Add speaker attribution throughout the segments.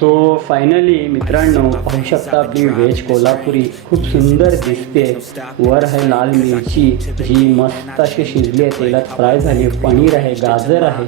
Speaker 1: तो फायनली मित्रांनो पाहू शकता आपली व्हेज कोल्हापुरी खूप सुंदर दिसते. वर आहे लाल मिरची जी मस्त अशी शिजली आहे तेलात फ्राय झाली पनीर आहे गाजर आहे.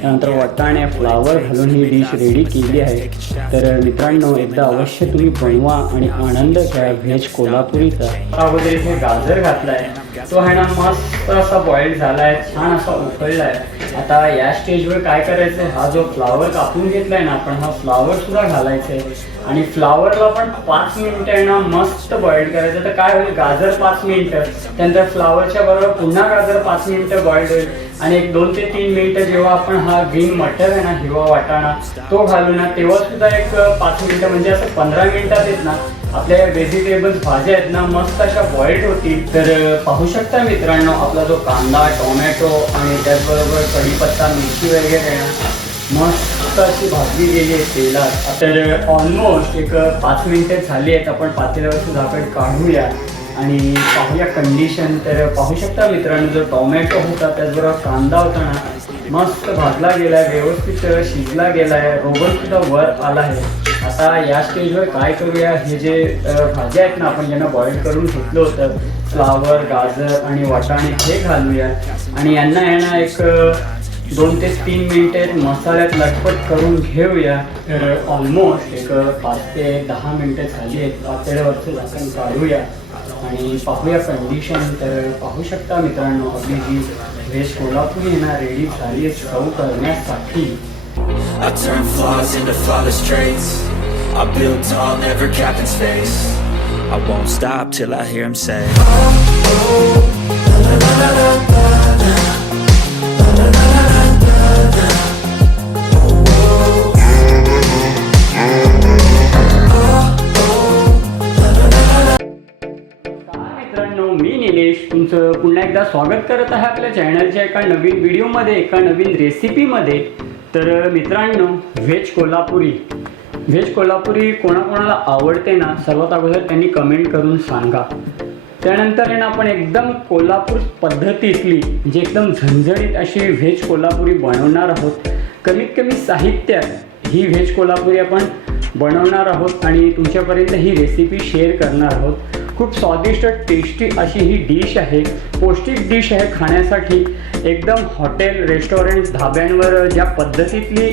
Speaker 1: त्यानंतर वाटाणे फ्लावर घालून ही डिश रेडी केली आहे. तर मित्रांनो एकदा अवश्य तुम्ही बनवा आणि आनंद घ्या व्हेज कोल्हापुरीचा. अगोदर इथे गाजर घातलाय. तो आहे ना मस्त असा बॉईल झालाय छान असा उकळलाय. आता या स्टेजवर काय करायचंय? हा जो फ्लावर कापून घेतलाय ना आपण हा फ्लावर सुद्धा घालायचंय. आणि फ्लावरला पण पाच मिनिटं आहे ना मस्त बॉईल करायचं. तर काय होईल? गाजर पाच मिनिटं त्यानंतर फ्लावरच्या बरोबर पुन्हा गाजर पाच मिनिटं बॉईल होईल. आणि एक दोन ते तीन मिनिटं जेव्हा आपण हा ग्रीन मटर आहे ना हिरवा वाटाणा तो घालू ना तेव्हा सुद्धा एक पाच मिनिटं म्हणजे असं पंधरा मिनिटात आहेत ना आपल्या व्हेजिटेबल्स भाज्या आहेत ना मस्त अशा बॉइल्ड होतील. तर पाहू शकता मित्रांनो आपला जो कांदा टोमॅटो आणि त्याचबरोबर कढीपत्ता मिरची वगैरे आहे ना मस्त अशी भाजली गेली आहे तेलात. तर ऑलमोस्ट एक पाच मिनिटं झाली आहेत आपण पातेल्यावरचं झाकण काढूया. आणि पाहूया कंडिशन तर पाहू शकता मित्रांनो जो टोमॅटो होता त्याचबरोबर कांदा होता ना मस्त भाजला गेला आहे व्यवस्थित शिजला गेला आहे रोगन सुद्धा वर आला आहे आता या स्टेजवर काय करूया? हे जे भाज्या आहेत ना आपण ज्यांना बॉईल करून घेतलं होतं फ्लावर गाजर आणि वाटाणे हे घालूया. आणि यांना आहे ना एक दोन ते तीन मिनिटे मसाल्यात लटपट करून घेऊया. तर ऑलमोस्ट एक पाच ते दहा मिनिटं झाली आहेत. पातेल्यावरचं झाकण काढूया. आणि पाहूया कंडिशन तर पाहू शकता मित्रांनो आपली जी व्हेज कोल्हापुरी आहे ना रेडी झाली आहे सर्व करण्यासाठी
Speaker 2: I turn flaws into flawless traits. I build tall, never capping space. I won't stop till I hear him say,
Speaker 1: नमस्कार मी निलेश तुमचं पुन्हा एकदा स्वागत करत आहे आपल्या चॅनलच्या एका नवीन व्हिडिओमध्ये एका नवीन रेसिपीमध्ये. तर मित्रांनो व्हेज कोल्हापुरी. व्हेज कोल्हापुरी कोणाकोणाला आवडते ना सर्वात अगोदर त्यांनी कमेंट करून सांगा. त्यानंतर आहे ना आपण एकदम कोल्हापूर पद्धतीतली म्हणजे एकदम झणझणीत अशी व्हेज कोल्हापुरी बनवणार आहोत. कमीत कमी साहित्यात ही व्हेज कोल्हापुरी आपण बनवणार आहोत आणि तुमच्यापर्यंत ही रेसिपी शेअर करणार आहोत. खूप स्वादिष्ट टेस्टी अशी ही डिश आहे. पौष्टिक डिश आहे खाण्यासाठी. एकदम हॉटेल रेस्टॉरंट धाब्यांवर ज्या पद्धतीतली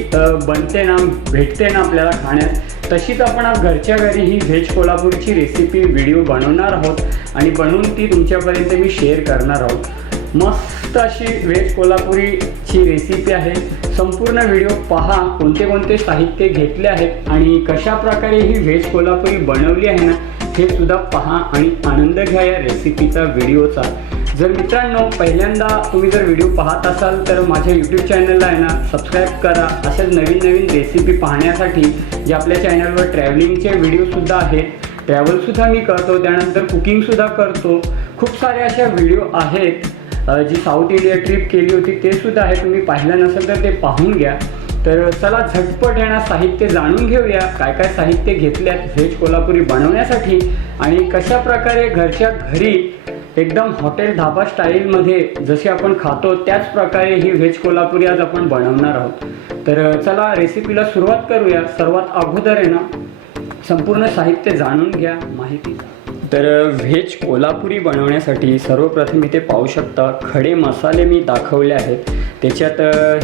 Speaker 1: बनते ना भेटते ना आपल्याला खाण्यात तशीच आपण आज घरच्या घरी ही व्हेज कोल्हापूरची रेसिपी व्हिडिओ बनवणार आहोत. आणि बनवून ती तुमच्यापर्यंत मी शेअर करणार आहोत. मस्त अशी व्हेज कोल्हापुरीची रेसिपी आहे. संपूर्ण व्हिडिओ पहा कोणते कोणते साहित्य घेतले आहेत आणि कशा प्रकारे ही व्हेज कोल्हापुरी बनवली आहे ना हे सुद्धा पहा आणि आनंद घ्या या रेसिपीचा व्हिडिओचा जर मित्रांनो पहिल्यांदा तुम्ही जर व्हिडिओ पाहत असाल तर माझ्या यूट्यूब चॅनलला आहे ना सबस्क्राईब करा. अशाच नवीन नवीन रेसिपी पाहण्यासाठी जे आपल्या चॅनलवर ट्रॅव्हलिंगचे व्हिडिओसुद्धा आहेत ट्रॅव्हलसुद्धा मी करतो. त्यानंतर कुकिंगसुद्धा करतो. खूप साऱ्या अशा व्हिडिओ आहेत. जी साऊथ इंडिया ट्रिप केली होती ते सुद्धा आहे तुम्ही पाहिलं नसेल तर ते पाहून घ्या. तर चला झटपट येणार साहित्य जाणून घेऊया. काय काय साहित्य घेतल्यात व्हेज कोल्हापुरी बनवण्यासाठी आणि कशा प्रकारे घरच्या घरी एकदम हॉटेल धाबा स्टाईलमध्ये जशी आपण खातो त्याच प्रकारे ही व्हेज कोल्हापुरी आज आपण बनवणार आहोत. तर चला रेसिपीला सुरुवात करूया. सर्वात अगोदर आहे ना संपूर्ण साहित्य जाणून घ्या माहिती तर व्हेज कोल्हापुरी बनवण्यासाठी सर्वप्रथम इथे पाहू शकता खडे मसाले मी दाखवले आहेत. त्याच्यात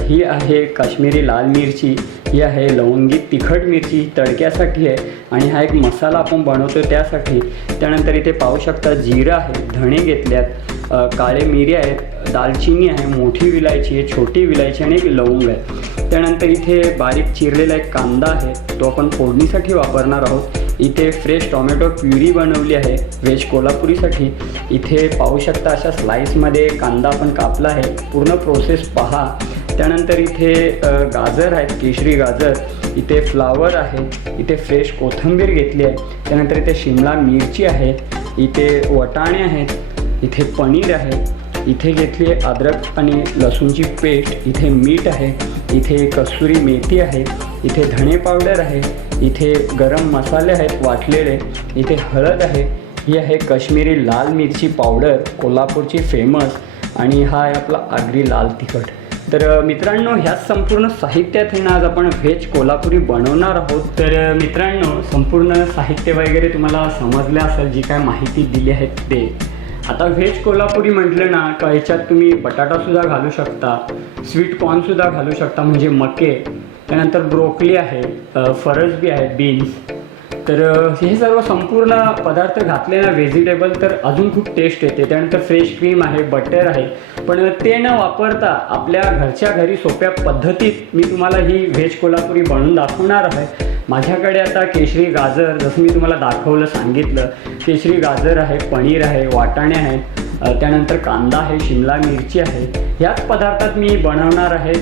Speaker 1: ही आहे काश्मीरी लाल मिरची ही आहे लवंगी तिखट मिरची तडक्यासाठी आहे आणि हा एक मसाला आपण बनवतो त्यासाठी. त्यानंतर इथे पाहू शकता जिरं आहे धणे घेतल्यात काळे मिरी आहेत दालचिनी आहे मोठी विलायची आहे छोटी विलायची आणि एक लवंग आहे. त्यानंतर इथे बारीक चिरलेला एक कांदा आहे तो आपण फोडणीसाठी वापरणार आहोत. इथे फ्रेश टोमॅटो प्युरी बनवली आहे. व्हेज कोल्हापुरीसाठी. इथे पाहू शकता अशा स्लाईसमध्ये कांदा आपण कापला आहे. पूर्ण प्रोसेस पहा. त्यानंतर इथे गाजर आहेत केशरी गाजर. इथे फ्लावर आहे. इथे फ्रेश कोथिंबीर घेतली आहे. त्यानंतर इथे शिमला मिरची आहे. इथे वटाणे आहेत. इथे पनीर आहे. इथे घेतली आहे अद्रक आणि लसूणची पेस्ट. इथे मीठ आहे. इथे कसुरी मेथी आहे. इथे धणे पावडर आहे. इथे गरम मसाले आहेत वाटलेले. इथे हळद आहे. ही आहे कश्मीरी लाल मिरची पावडर कोल्हापूरची फेमस आणि हा आहे आपला आगरी लाल तिखट. तर मित्रांनो ह्या संपूर्ण साहित्यात ना आज आपण व्हेज कोल्हापुरी बनवणार आहोत. तर मित्रांनो संपूर्ण साहित्य वगैरे तुम्हाला समजलं असेल जी काय माहिती दिली आहे ते. आता व्हेज कोल्हापुरी म्हटलं ना का ह्याच्यात तुम्ही बटाटासुद्धा घालू शकता स्वीट कॉर्नसुद्धा घालू शकता म्हणजे मके. त्यानंतर ब्रोकली आहे फरसबी आहे बीन्स तर हे सर्व संपूर्ण पदार्थ घातले ना व्हेजिटेबल तर अजून खूप टेस्ट येते. त्यानंतर फ्रेश क्रीम आहे बटर आहे. पण ते न वापरता आपल्या घरच्या घरी सोप्या पद्धतीत मी तुम्हाला ही व्हेज कोल्हापुरी बनवून दाखवणार आहे. माझ्याकडे आता केशरी गाजर जसं मी तुम्हाला दाखवलं सांगितलं. केशरी गाजर आहे पनीर आहे वाटाणे आहेत. त्यानंतर कांदा आहे शिमला मिरची आहे. ह्याच पदार्थात मी बनवणार आहे.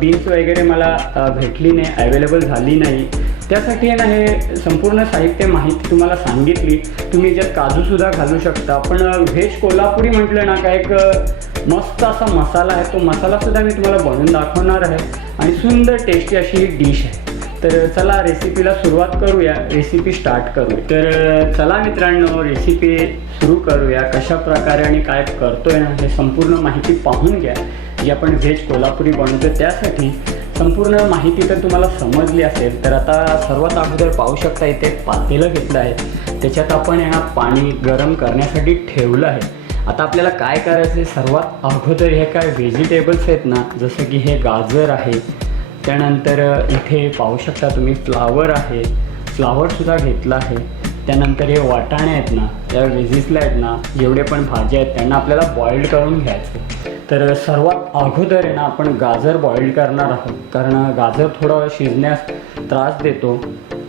Speaker 1: बीन्स वगैरे मला भेटली नाही अवेलेबल झाली नाही. त्यासाठी ना हे संपूर्ण साहित्य माहिती तुम्हाला सांगितली. तुम्ही ज्यात काजूसुद्धा घालू शकता. पण व्हेज कोल्हापुरी म्हटलं ना का एक मस्त असा मसाला आहे. तो मसालासुद्धा मी तुम्हाला बनवून दाखवणार आहे. आणि सुंदर टेस्टी अशी ही डिश आहे. तर चला रेसिपीला सुरुवात करूया. रेसिपी स्टार्ट करू. तर चला मित्रांनो रेसिपी सुरू करूया. कशा प्रकारे आणि काय करतोय ना हे संपूर्ण माहिती पाहून घ्या. जी आपण व्हेज कोल्हापुरी बनवतो त्यासाठी संपूर्ण माहिती तर तुम्हाला समजली असेल. तर आता सर्वात अगोदर पाहू शकता इथे पातेलं घेतलं आहे. त्याच्यात आपण ह्या पाणी गरम करण्यासाठी ठेवलं आहे. आता आपल्याला काय करायचं आहे? सर्वात अगोदर हे काय व्हेजिटेबल्स आहेत ना जसं की हे गाजर आहे त्यानंतर इथे पाहू शकता तुम्ही फ्लावर आहे. फ्लावरसुद्धा घेतला आहे. त्यानंतर हे वाटाणे आहेत ना या वेजीसला आहेत ना जेवढे पण भाज्या आहेत त्यांना आपल्याला बॉईल्ड करून घ्यायचं तर सर्वात अगोदर आहे ना आपण गाजर बॉईल्ड करणार आहोत. कारण गाजर थोडं शिजण्यास त्रास देतो.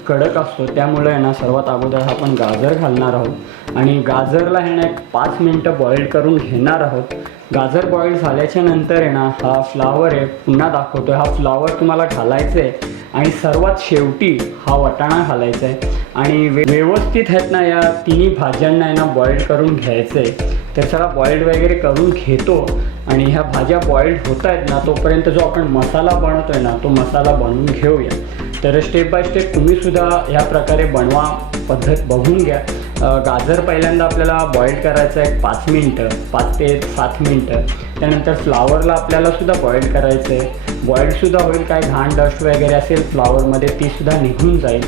Speaker 1: कडक असतो त्यामुळे आहे ना सर्वात अगोदर आपण गाजर घालणार आहोत. आणि गाजरला आहे ना एक पाच मिनटं बॉईल करून घेणार आहोत. गाजर बॉईल झाल्याच्यानंतर आहे ना हा फ्लावर आहे पुन्हा दाखवतो हा फ्लावर तुम्हाला घालायचा आहे. आणि सर्वात शेवटी हा वटाणा घालायचा आहे. आणि व्यवस्थित आहेत ना या तिन्ही भाज्यांना आहे ना बॉईल करून घ्यायचं आहे. तर चला बॉइल्ड वगैरे करून घेतो. आणि ह्या भाज्या बॉईल्ड होत आहेत ना तोपर्यंत जो आपण मसाला बनवतो आहे ना तो मसाला बनवून घेऊया. तर स्टेप बाय स्टेप तुम्हीसुद्धा ह्या प्रकारे बनवा पद्धत बघून घ्या. गाजर पहिल्यांदा आपल्याला बॉईल करायचं आहे पाच मिनटं पाच ते सात मिनटं. त्यानंतर फ्लावरला आपल्याला सुद्धा बॉईल करायचं आहे. बॉईल्डसुद्धा होईल काय घाण डस्ट वगैरे असेल फ्लावरमध्ये तीसुद्धा निघून जाईल.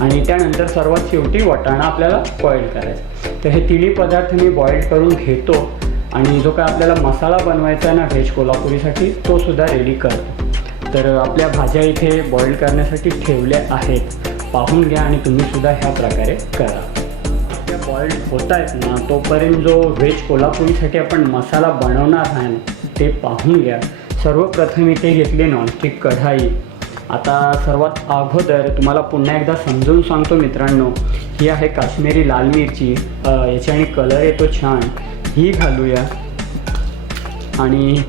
Speaker 1: आणि त्यानंतर सर्वात शेवटी वटाणा आपल्याला बॉईल करायचा तर हे तिन्ही पदार्थ मी बॉईल करून घेतो. आणि जो काय आपल्याला मसाला बनवायचा आहे ना व्हेज कोल्हापुरीसाठी तो सुद्धा रेडी करतो. तर आपल्या भाज्या इथे बॉईल करण्यासाठी ठेवल्या आहेत. पाहून घ्या आणि तुम्ही सुद्धा ह्या प्रकारे करा. त्या बॉईल होत आहेत ना तोपर्यंत जो व्हेज कोल्हापुरीसाठी आपण मसाला बनवणार आहे ते पाहून घ्या. सर्वप्रथम इथे घेतली नॉनस्टिक कढाई. आता सर्वात अगोदर तुम्हाला पुन्हा एकदा समजून सांगतो मित्रांनो ही आहे काश्मीरी लाल मिरची. याच्याने कलर येतो छान. ही घालूया. आणि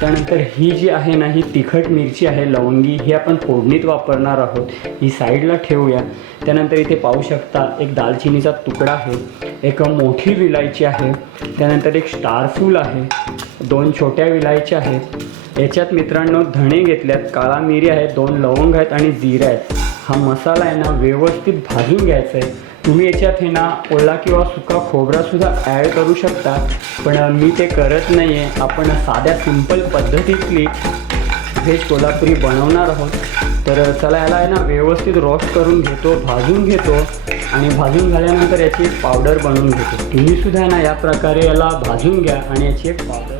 Speaker 1: त्यानंतर ही जी आहे ना ही तिखट मिरची आहे लवंगी ही आपण फोडणीत वापरणार आहोत. ही साईडला ठेवूया. त्यानंतर इथे पाहू शकता एक दालचिनीचा तुकडा आहे. एक मोठी विलायची आहे. त्यानंतर एक स्टारफूल आहे. दोन छोट्या विलायच्या आहेत. याच्यात मित्रांनो धणे घेतल्यात काळा मिरी आहे दोन लवंग आहेत आणि जिरे आहेत. हा मसाला आहे ना व्यवस्थित भाजून घ्यायचा आहे. तुम्ही याच्यात हे ना ओला किंवा सुका खोबरासुद्धा ॲड करू शकता. पण मी ते करत नाही आहे आपण साध्या सिंपल पद्धतीतली व्हेज कोल्हापुरी बनवणार आहोत. तर चला याला आहे ना व्यवस्थित रोस्ट करून घेतो भाजून घेतो आणि भाजून झाल्यानंतर याची एक पावडर बनवून घेतो. तुम्हीसुद्धा ना या प्रकारे याला भाजून घ्या आणि याची एक पावडर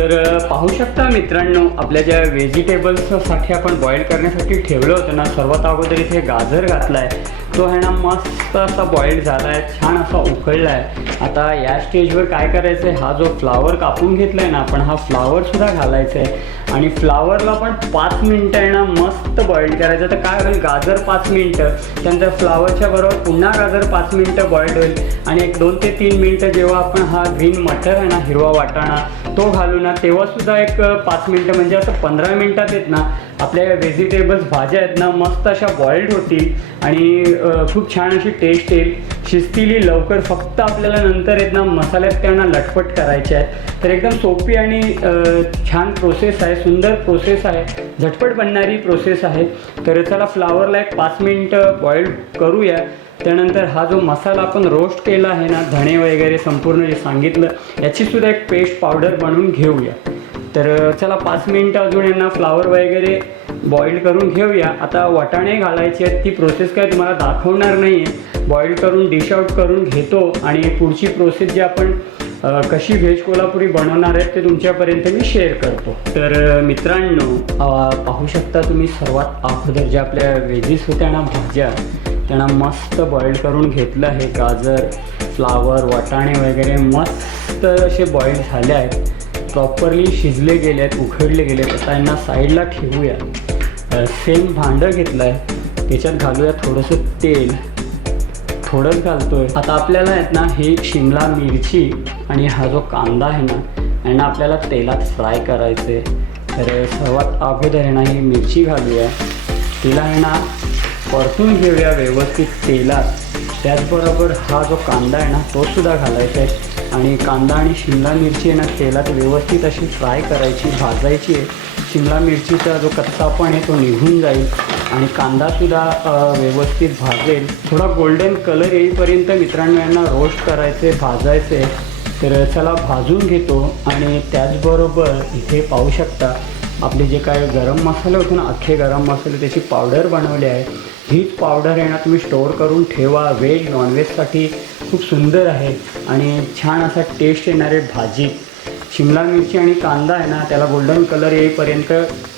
Speaker 1: तर पाहू शकता मित्रांनो आपल्या ज्या व्हेजिटेबल्ससाठी आपण बॉईल करण्यासाठी ठेवलं होतं ना सर्वात अगोदर इथे गाजर घातला आहे तो आहे ना मस्त असा बॉईल झाला आहे छान असा उकळला आहे आता या स्टेजवर काय करायचं आहे हा जो फ्लावर कापून घेतला आहे ना आपण हा फ्लावरसुद्धा घालायचा आहे आणि फ्लावरला पण पाच मिनटं आहे ना मस्त बॉईल करायचं. तर काय होईल गाजर पाच मिनटं त्यानंतर फ्लावरच्या बरोबर पुन्हा गाजर पाच मिनटं बॉईल्ड होईल. आणि एक दोन ते तीन मिनटं जेव्हा आपण हा ग्रीन मटर आहे ना हिरवा वाटाणा तो घालू ना तेव्हासुद्धा एक पाच मिनटं म्हणजे असं पंधरा मिनटात येत ना आपल्या व्हेजिटेबल्स भाज्या आहेत ना मस्त अशा बॉइल्ड होतील आणि खूप छान अशी टेस्ट येईल. शिस्तीली लवकर फक्त आपल्याला नंतर आहेत ना मसाल्यात त्यांना लटपट करायचे आहेत. तर एकदम सोपी आणि छान प्रोसेस आहे सुंदर प्रोसेस आहे झटपट बनणारी प्रोसेस आहे. तर चला फ्लावरला एक पाच मिनटं बॉईल करूया. त्यानंतर हा जो मसाला आपण रोस्ट केला आहे ना धणे वगैरे संपूर्ण जे सांगितलं याचीसुद्धा एक पेस्ट पावडर बनवून घेऊया. तर चला पाच मिनटं अजून यांना फ्लावर वगैरे बॉईल करून घेऊया. आता वाटाणे घालायचे आहेत ती प्रोसेस काय तुम्हाला दाखवणार नाही आहे बॉईल करून डिश आउट करून घेतो आणि पुढची प्रोसेस जी आपण कशी व्हेज कोल्हापुरी बनवणार आहेत ते तुमच्यापर्यंत मी शेअर करतो. तर मित्रांनो पाहू शकता तुम्ही सर्वात अगोदर ज्या आपल्या व्हेजीस होत्या ना भाज्या त्यांना मस्त बॉईल करून घेतलं आहे. गाजर फ्लावर वाटाणे वगैरे मस्त असे बॉईल झाले आहेत. प्रॉपरली शिजले गेले आहेत उखडले गेले आहेत आता यांना साईडला ठेवूया. सेम भांडं घेतलं आहे त्याच्यात घालूया थोडंसं तेल. थोडंच आहे आता आपल्याला आहेत ना ही शिमला मिरची आणि हा जो कांदा आहे ना यांना आपल्याला तेलात फ्राय करायचे तर सर्वात अगोदर आहे ना ही मिरची घालूया. तिला आहे ना परतून घेऊया व्यवस्थित तेलात. त्याचबरोबर हा जो कांदा आहे ना तो सुद्धा घालायचा आहे आणि कांदा आणि शिमला मिरची आहे ना तेलात व्यवस्थित अशी फ्राय करायची भाजायची आहे. शिमला मिरचीचा जो कच्चापण आहे तो निघून जाईल. आणि कांदासुद्धा व्यवस्थित भाजेल. थोडा गोल्डन कलर येईपर्यंत मित्रांनो यांना रोस्ट करायचे भाजायचे. तर चला भाजून घेतो आणि त्याचबरोबर इथे पाहू शकता आपले जे काय गरम मसाले होते ना अख्खे गरम मसाले त्याची पावडर बनवली आहे. हीच पावडर आहे ना तुम्ही स्टोअर करून ठेवा. व्हेज नॉनव्हेजसाठी खूप सुंदर आहे आणि छान असा टेस्ट येणारे भाजी. शिमला मिरची आणि कांदा आहे ना त्याला गोल्डन कलर येईपर्यंत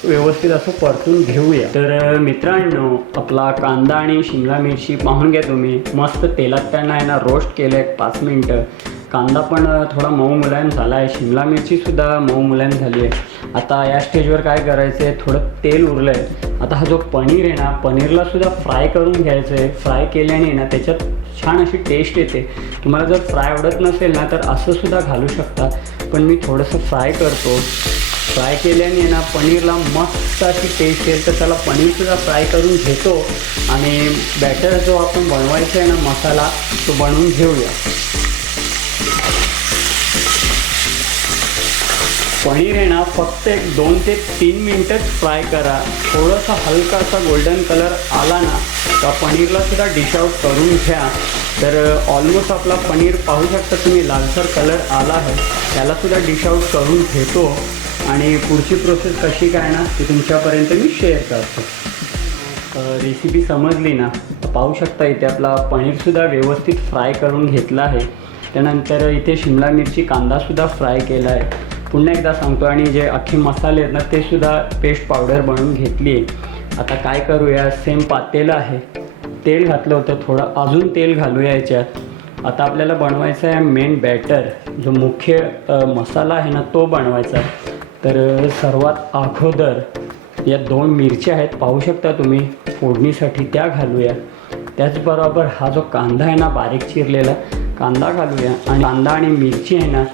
Speaker 1: व्यवस्थित असं परतून घेऊया. तर मित्रांनो आपला कांदा आणि शिमला मिरची पाहून घ्या तुम्ही. मस्त तेलात त्यांना आहे ना रोस्ट केलं आहे पाच मिनटं. कांदा पण थोडा मऊ मुलायम झाला आहे शिमला मिरचीसुद्धा मऊ मुलायम झाली आहे. आता या स्टेजवर काय करायचं आहे थोडं तेल उरलं आहे आता हा जो पनीर आहे ना पनीरला सुद्धा फ्राय करून घ्यायचं आहे फ्राय केल्याने ना त्याच्यात छान अशी टेस्ट येते. तुम्हाला जर फ्राय आवडत नसेल ना तर असं सुद्धा घालू शकता. पण मी थोडंसं फ्राय करतो. फ्राय केल्याने ना पनीरला मस्त अशी टेस्ट येईल. तर त्याला पनीरसुद्धा फ्राय करून घेतो. आणि बॅटर जो आपण बनवायचा आहे ना मसाला तो बनवून घेऊया. पनीर आहे ना फक्त एक दोन ते तीन मिनटंच फ्राय करा. थोडंसं हलकासा गोल्डन कलर आला ना का पनीरला सुद्धा डिश आउट करून घ्या. तर ऑलमोस्ट आपला पनीर पाहू शकता तुम्ही लालसर कलर आला आहे. त्यालासुद्धा डिश आउट करून घेतो. आणि पुढची प्रोसेस कशी काय ना ती तुमच्यापर्यंत मी शेअर करतो. रेसिपी समजली ना तर पाहू शकता इथे आपला पनीरसुद्धा व्यवस्थित फ्राय करून घेतला आहे. त्यानंतर इथे शिमला मिरची कांदासुद्धा फ्राय केला आहे. पुन्हा एकदा सांगतो आणि जे अख्खे मसाले आहेत ना ते सुद्धा पेस्ट पावडर बनवून घेतली आहे आता काय करूया सेम पातेलं आहे. तेल घातलं होतं थोडं. अजून तेल घालूया याच्यात. आता आपल्याला बनवायचं आहे मेन बॅटर जो मुख्य मसाला आहे ना तो बनवायचा आहे. तर सर्वात अगोदर या दोन मिरच्या आहेत. पाहू शकता तुम्ही फोडणीसाठी त्या घालूया. त्याचबरोबर हा जो कांदा आहे ना बारीक चिरलेला कांदा घालूया. आणि कांदा आणि मिरची आहे ना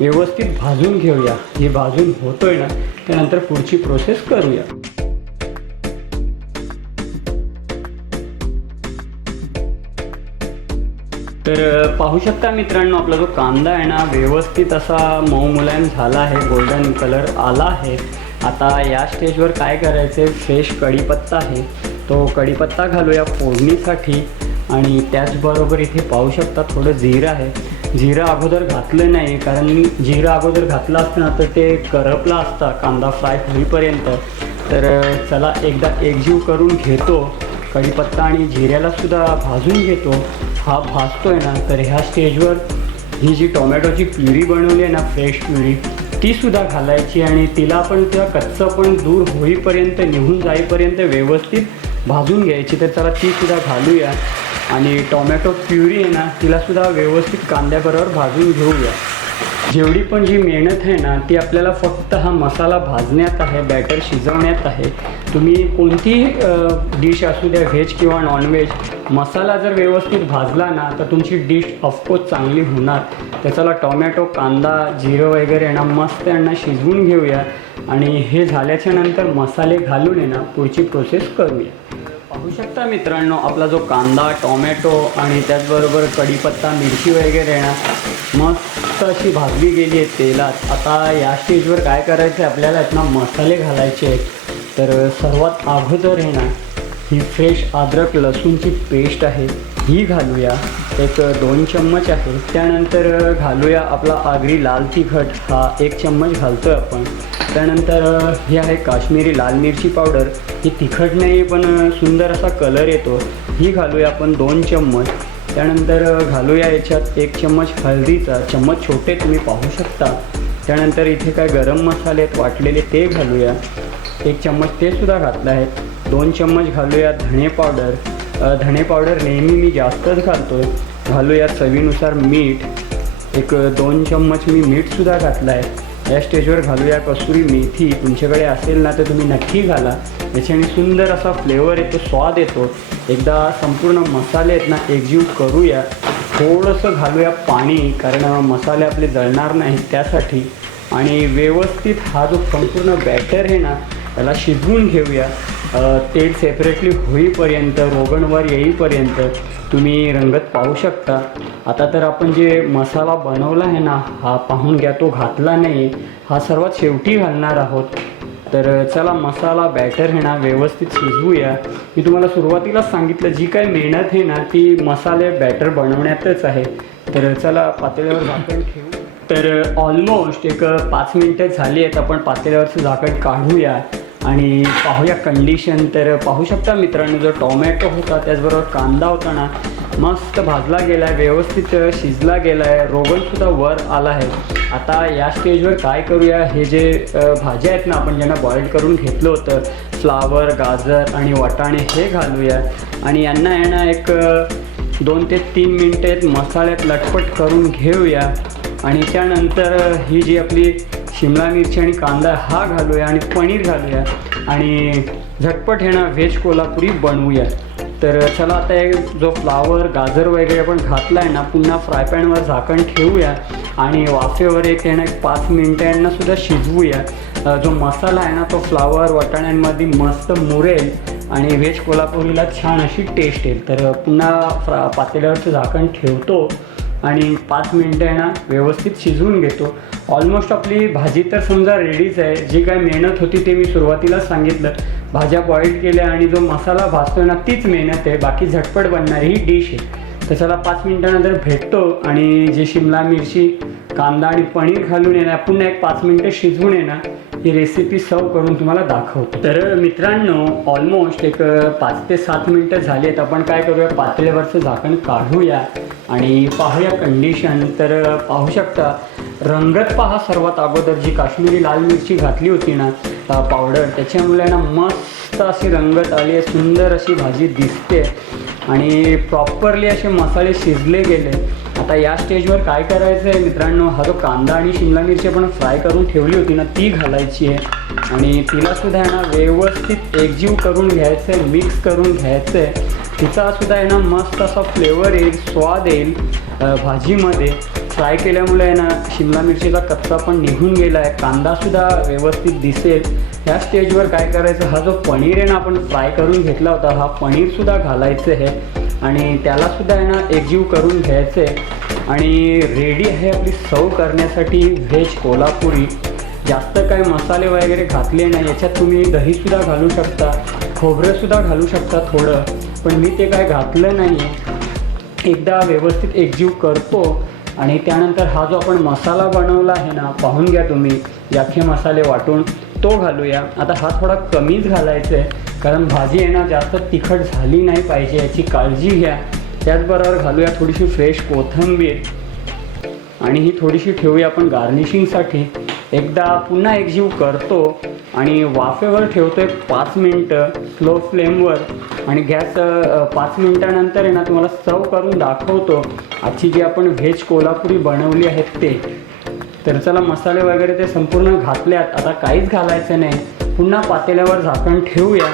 Speaker 1: व्यवस्थित भाजून घेऊया. हे भाजून होतोय ना त्यानंतर पुढची प्रोसेस करूया. तर पाहू शकता मित्रांनो आपला जो कांदा आहे ना व्यवस्थित असा मऊ मुलायम झाला आहे गोल्डन कलर आला आहे. आता या स्टेजवर काय करायचं आहे फ्रेश कढीपत्ता आहे. तो कढीपत्ता घालूया फोडणीसाठी. आणि त्याचबरोबर इथे पाहू शकता थोडं जिरं आहे. जिरं अगोदर घातलं नाही कारण मी जिरं अगोदर घातलं असतं ना तर ते करपला असता कांदा फ्राय होईपर्यंत. तर चला एकदा एकजीव करून घेतो. कढीपत्ता आणि जिऱ्याला सुद्धा भाजून घेतो. हा भाजतोय ना तर ह्या स्टेजवर ही जी टोमॅटोची प्युरी बनवली आहे ना फ्रेश प्युरी तीसुद्धा घालायची आणि तिला पण त्या कच्चं पण दूर होईपर्यंत निघून जाईपर्यंत व्यवस्थित भाजून घ्यायची. तर चला तीसुद्धा घालूया. आणि टोमॅटो प्युरी आहे ना तिला सुद्धा व्यवस्थित कांद्याबरोबर भाजून घेऊया. जेवढी पण जी मेहनत आहे ना ती आपल्याला फक्त हा मसाला भाजण्यात आहे बॅटर शिजवण्यात आहे. तुम्ही कोणतीही डिश असू द्या व्हेज किंवा नॉनव्हेज मसाला जर व्यवस्थित भाजला ना तर तुमची डिश ऑफकोर्स चांगली होणार. त्याच्याला टोमॅटो कांदा जिरं वगैरे यांना मस्त यांना शिजवून घेऊया. आणि हे झाल्याच्यानंतर मसाले घालून आहे ना पुढची प्रोसेस करूया. बघू शकता मित्रांनो आपला जो कांदा टोमॅटो आणि त्याचबरोबर कढीपत्ता मिरची वगैरे ना मस्त अशी भाजली गेली आहे तेलात. आता या स्टेजवर काय करायचं आहे आपल्याला ना मसाले घालायचे आहेत. तर सर्वात अगोदर आहे ना ही फ्रेश अद्रक लसूणची पेस्ट आहे ही घालूया. एक दोन चम्मच आहे. त्यानंतर घालूया आपला आगरी लाल तिखट. हा एक चम्मच घालतो आहे आपण. त्यानंतर ही आहे काश्मीरी लाल मिरची पावडर. ही तिखट नाही पण सुंदर असा कलर येतो. ही घालूया आपण दोन चम्मच. त्यानंतर घालूया याच्यात एक चम्मच हळदीचा. चम्मच छोटे तुम्ही पाहू शकता. त्यानंतर इथे काय गरम मसाले आहेत वाटलेले ते घालूया. एक चम्मच ते सुद्धा घातलं आहे. दोन चम्मच घालूया धणे पावडर धणे पावडर नेहमी मी जास्तच घालतो आहे घालूया चवीनुसार मीठ. एक दोन चम्मच मी मीठसुद्धा घातलं आहे. या स्टेजवर घालूया कसुरी मेथी. तुमच्याकडे असेल ना तर तुम्ही नक्की घाला. याच्याने सुंदर असा फ्लेवर येतो स्वाद येतो. एकदा संपूर्ण मसाले आहेत ना एकजीव करूया. थोडंसं घालूया पाणी कारण मसाले आपले जळणार नाहीत त्यासाठी. आणि व्यवस्थित हा जो संपूर्ण बॅटर आहे ना त्याला शिजवून घेऊया. तेल सेपरेटली होईपर्यंत रोगणवर येईपर्यंत तुम्ही रंगत पाहू शकता. आता तर आपण जे मसाला बनवला आहे ना हा पाहून घ्या तो घातला नाही हा सर्वात शेवटी घालणार आहोत. तर चला मसाला बॅटर हे ना व्यवस्थित शिजवूया. मी तुम्हाला सुरुवातीलाच सांगितलं जी काय मेहनत आहे ना ती मसाले बॅटर बनवण्यातच आहे. तर चला पातेल्यावर झाकण ठेवू. तर ऑलमोस्ट एक पाच मिनटं झाली आहेत आपण पातेल्यावरचं झाकण काढूया. आणि पाहूया कंडिशन तर पाहू शकता मित्रांनो जो टोमॅटो होता त्याचबरोबर कांदा होता ना मस्त भाजला गेला आहे व्यवस्थित शिजला गेला आहे रोगनसुद्धा वर आला आहे. आता या स्टेजवर काय करूया? हे जे भाज्या आहेत ना आपण ज्यांना बॉईल करून घेतलं होतं फ्लावर गाजर आणि वाटाणे हे घालूया. आणि यांना यांना एक दोन ते तीन मिनटेत मसाल्यात लटपट करून घेऊया. आणि त्यानंतर ही जी आपली शिमला मिरची आणि कांदा हा घालूया आणि पनीर घालूया. आणि झटपट हे ना व्हेज कोल्हापुरी बनवूया. तर चला आता हे जो फ्लावर गाजर वगैरे आपण घातला आहे ना पुन्हा फ्रायपॅनवर झाकण ठेवूया आणि वाफेवर एक आहे ना एक पाच मिनटांना सुद्धा शिजवूया. जो मसाला आहे ना तो फ्लावर वाटाण्यांमध्ये मस्त मुरेल आणि व्हेज कोल्हापुरीला छान अशी टेस्ट येईल. तर पुन्हा फ्रा पातेल्यावरचं झाकण ठेवतो. आणि पाच मिनटं आहे ना व्यवस्थित शिजवून घेतो. ऑलमोस्ट आपली भाजी तर समजा रेडीच आहे. जी काय मेहनत होती ते मी सुरुवातीलाच सांगितलं. भाज्या बॉईल केल्या आणि जो मसाला भाजतोय ना तीच मेहनत आहे. बाकी झटपट बनणारी ही डिश आहे. तर चला पाच मिनटानंतर भेटतो आणि जे शिमला मिरची कांदा आणि पनीर घालून येणार पुन्हा एक पाच मिनटं शिजवून येणार. ही रेसिपी सर्व करून तुम्हाला दाखवतो. तर मित्रांनो ऑलमोस्ट एक पाच ते सात मिनटं झाली आहेत आपण काय करूया? पातेल्यावरचं झाकण काढूया आणि पाहूया कंडिशन तर पाहू शकता रंगत पहा सर्वात अगोदर. जी काश्मीरी लाल मिरची घातली होती ना पावडर त्याच्यामुळे ना मस्त अशी रंगत आली आहे. सुंदर अशी भाजी दिसते. आणि प्रॉपरली असे मसाले शिजले गेले. आता या स्टेजवर काय करायचं आहे मित्रांनो? हा जो कांदा आणि शिमला मिरची आपण फ्राय करून ठेवली होती ना ती घालायची आहे. आणि तिलासुद्धा आहे ना व्यवस्थित एकजीव करून घ्यायचं आहे मिक्स करून घ्यायचं आहे तिचासुद्धा आहे ना मस्त असा फ्लेवर येईल स्वाद येईल भाजीमध्ये. फ्राय केल्यामुळे आहे ना शिमला मिरचीचा कच्चा पण निघून गेला आहे. कांदासुद्धा व्यवस्थित दिसेल. ह्या स्टेजवर काय करायचं? हा जो पनीर आहे ना आपण फ्राय करून घेतला होता हा पनीरसुद्धा घालायचं आहे. आणि त्यालासुद्धा आहे ना एकजीव करून घ्यायचं. आहे आणि रेडी आहे आपली सर्व करण्यासाठी व्हेज कोल्हापुरी. जास्त काय मसाले वगैरे घातले नाही. याच्यात तुम्ही दहीसुद्धा घालू शकता खोबरंसुद्धा घालू शकता थोडं पण मी ते काय घातलं नाही. आहे एकदा व्यवस्थित एकजीव करतो आणि त्यानंतर हा जो आपण मसाला बनवला आहे ना पाहून घ्या तुम्ही याखे मसाले वाटून तो घालूया. आता हा थोडा कमीच घालायचा आहे. कारण भाजी आहे ना जास्त तिखट झाली नाही पाहिजे याची काळजी घ्या. त्याचबरोबर घालूया थोडीशी फ्रेश कोथिंबीर. आणि ही थोडीशी ठेवूया आपण गार्निशिंगसाठी एकदा पुन्हा एकजीव करतो आणि वाफेवर ठेवतो एक पाच मिनटं स्लो फ्लेमवर आणि गॅस पाच मिनटानंतर आहे ना तुम्हाला सर्व करून दाखवतो. आजची जी आपण व्हेज कोल्हापुरी बनवली आहेत ते. तर चला मसाले वगैरे ते संपूर्ण घातल्यात. आता काहीच घालायचं नाही. पुन्हा पातेल्यावर झाकण ठेवूया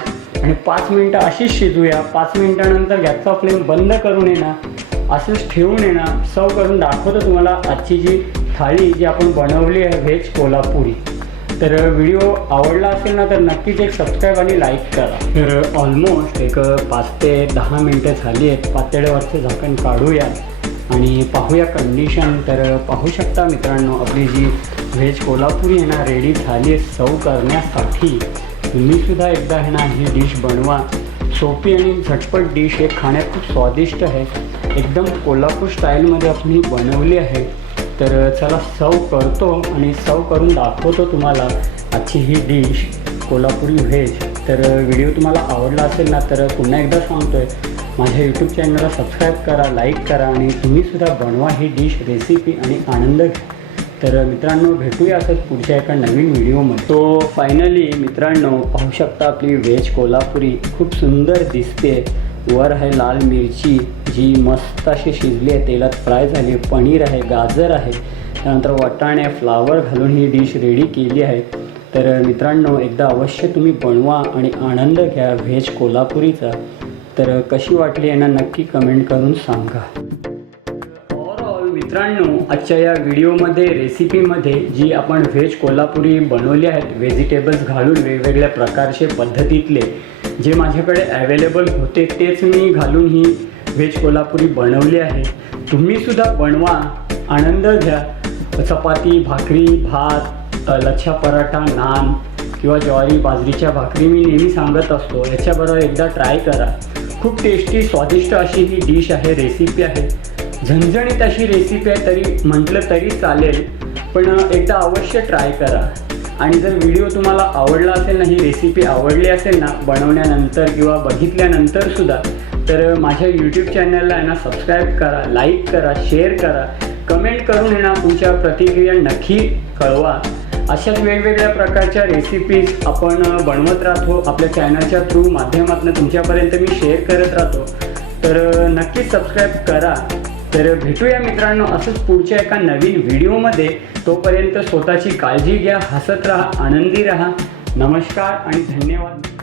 Speaker 1: आणि पाच मिनटं अशीच शिजूया. पाच मिनटानंतर गॅसचा फ्लेम बंद करून येणार. असंच ठेवून येणार. सर्व करून दाखवतो तुम्हाला आजची जी थाळी जी आपण बनवली आहे व्हेज कोल्हापुरी. तर व्हिडिओ आवडला असेल ना तर नक्कीच एक सबस्क्राईब आणि लाईक करा. तर ऑलमोस्ट एक पाच ते दहा मिनटं झाली आहेत. पातेल्यावरचं झाकण काढूया. आणि पाहूया कंडिशन तर पाहू शकता मित्रांनो आपली जी व्हेज कोल्हापुरी आहे ना रेडी झाली आहे सर्व करण्यासाठी. तुम्हीसुद्धा एकदा आहे ना ही डिश बनवा. सोपी आणि झटपट डिश हे खाण्यात खूप स्वादिष्ट आहे. एकदम कोल्हापूर स्टाईलमध्ये आपण ही बनवली आहे. तर चला सर्व करतो आणि सर्व करून दाखवतो तुम्हाला आजची ही डिश कोल्हापुरी व्हेज तर व्हिडिओ तुम्हाला आवडला असेल ना तर पुन्हा एकदा सांगतोय माझ्या यूट्यूब चॅनलला सबस्क्राईब करा लाईक करा आणि तुम्हीसुद्धा बनवा ही डिश रेसिपी आणि आनंद घ्या. तर मित्रांनो भेटूया असंच पुढच्या एका नवीन व्हिडिओमध्ये तो फायनली मित्रांनो पाहू शकता आपली व्हेज कोल्हापुरी खूप सुंदर दिसते. वर आहे लाल मिरची जी मस्त अशी शिजली आहे तेलात फ्राय झाली आहे पनीर आहे गाजर आहे. त्यानंतर वाटाणे फ्लावर घालून ही डिश रेडी केली आहे. तर मित्रांनो एकदा अवश्य तुम्ही बनवा आणि आनंद घ्या व्हेज कोल्हापुरीचा. तर कशी वाटली यांना नक्की कमेंट करून सांगा. ओवरऑल मित्रांनो आजच्या या व्हिडिओमध्ये रेसिपीमध्ये जी आपण व्हेज कोल्हापुरी बनवली आहेत व्हेजिटेबल्स घालून वेगवेगळ्या प्रकारचे पद्धतीतले जे माझ्याकडे अवेलेबल होते तेच मी घालून ही व्हेज कोल्हापुरी बनवली आहे. तुम्हीसुद्धा बनवा आनंद घ्या. चपाती भाकरी भात लच्छा पराठा नान किंवा ज्वारी बाजरीच्या भाकरी मी नेहमी सांगत असतो. याच्याबरोबर एकदा ट्राय करा. खूप टेस्टी स्वादिष्ट अशी ही डिश आहे रेसिपी आहे. झणझणीत अशी रेसिपी आहे तरी म्हटलं तरी चालेल. पण एकदा अवश्य ट्राय करा. आणि जर व्हिडिओ तुम्हाला आवडला असेल ना ही रेसिपी आवडली असेल ना बनवण्यानंतर किंवा बघितल्यानंतर सुद्धा तर माझ्या यूट्यूब चॅनलला आहे ना सबस्क्राईब करा लाईक करा शेअर करा. कमेंट करून ना तुमच्या प्रतिक्रिया नक्की कळवा. अशाच वेगवेगळ्या प्रकारच्या रेसिपीज आपण बनवत राहतो. आपल्या चॅनलच्या थ्रू माध्यमातून तुमच्यापर्यंत मी शेअर करत राहतो. तर नक्कीच सबस्क्राईब करा. तर भेटूया मित्रांनो असंच पुढच्या एका नवीन व्हिडिओमध्ये तोपर्यंत स्वतःची काळजी घ्या हसत राहा आनंदी राहा. नमस्कार आणि धन्यवाद.